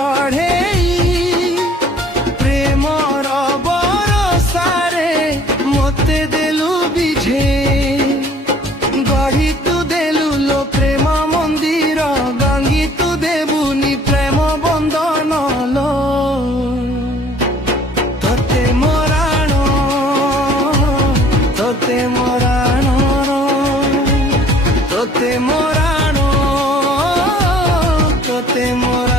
चढ़े प्रेमर बरसारे मते देलु बिझे गढ़ी तू देलु लो प्रेम मंदिर गंगी तू देबुनी प्रेम बंधन लो तोते मराण तोते मराण तोते मराण तोते मराण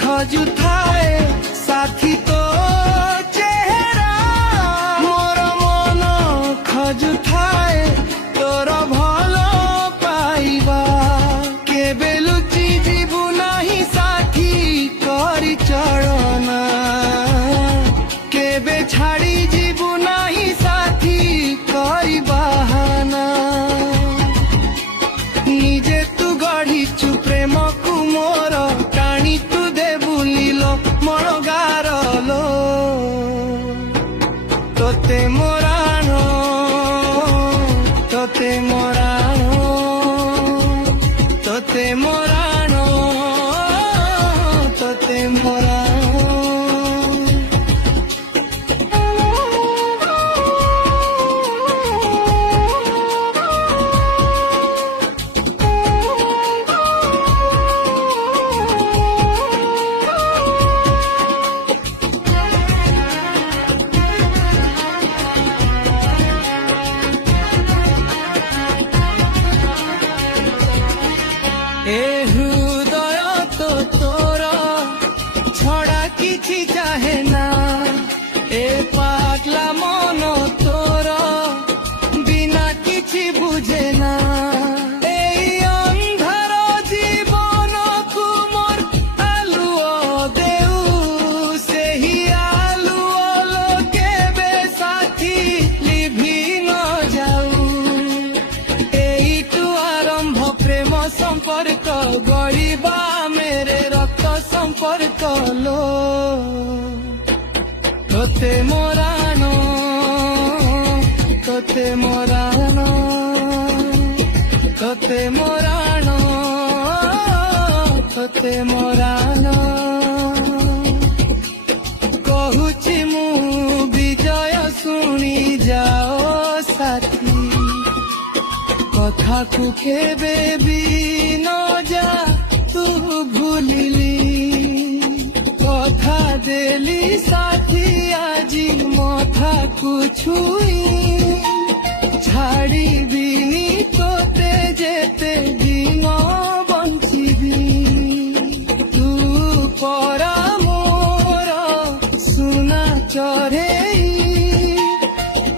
खजु थाए साथी तो चेहरा मोर मन खजु थाए तोर भल पाइबा केबे लुचि जीवु नाही साथी करी चलना केबे छाड़ी जीवु नाही साथी करी बहाना निजे तू गढ़ीचु प्रेम को मोर टाणी तू मन गारलो तोते मराण तोते मराण तोते मराण तोते मराण ए हृदय तो तोरा छड़ा किछि चाहे ना ए पागला मन तोरा बिना किछि बुझे ना ए अंधार जीवन को मोर आलुओ देउ सेही आलुओ लोके बे साथी लिभि न जाऊ एइटु आरंभ प्रेम संपर्क गरीबा मेरे रक्त संपर्क लो तोते मराण तोते मराण तोते मराण तोते मराण कहुछि मु विजय सुनी जाओ साथी कथा को केबे भी न जा तू भूलिली कथा देली साथी आजी मथा को छुई छाड़ी बिनी तोते जेते दिन बंचिबी तू परा मोर सुना चढ़े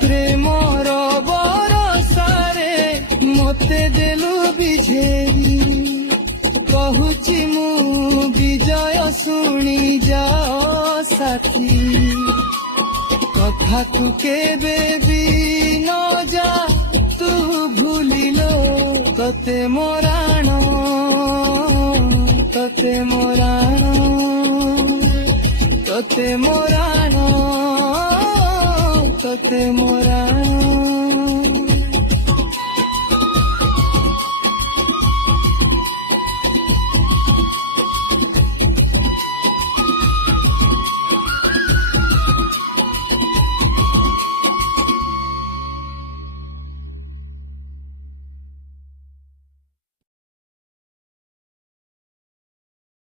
प्रेमर मते देलु बिझेरी कहुछि मु विजय सुनी जाओ साथी कथा तू केबे भी न जा तू भूलिलो तोते मराण तोते मराण तोते मराण तोते मराण।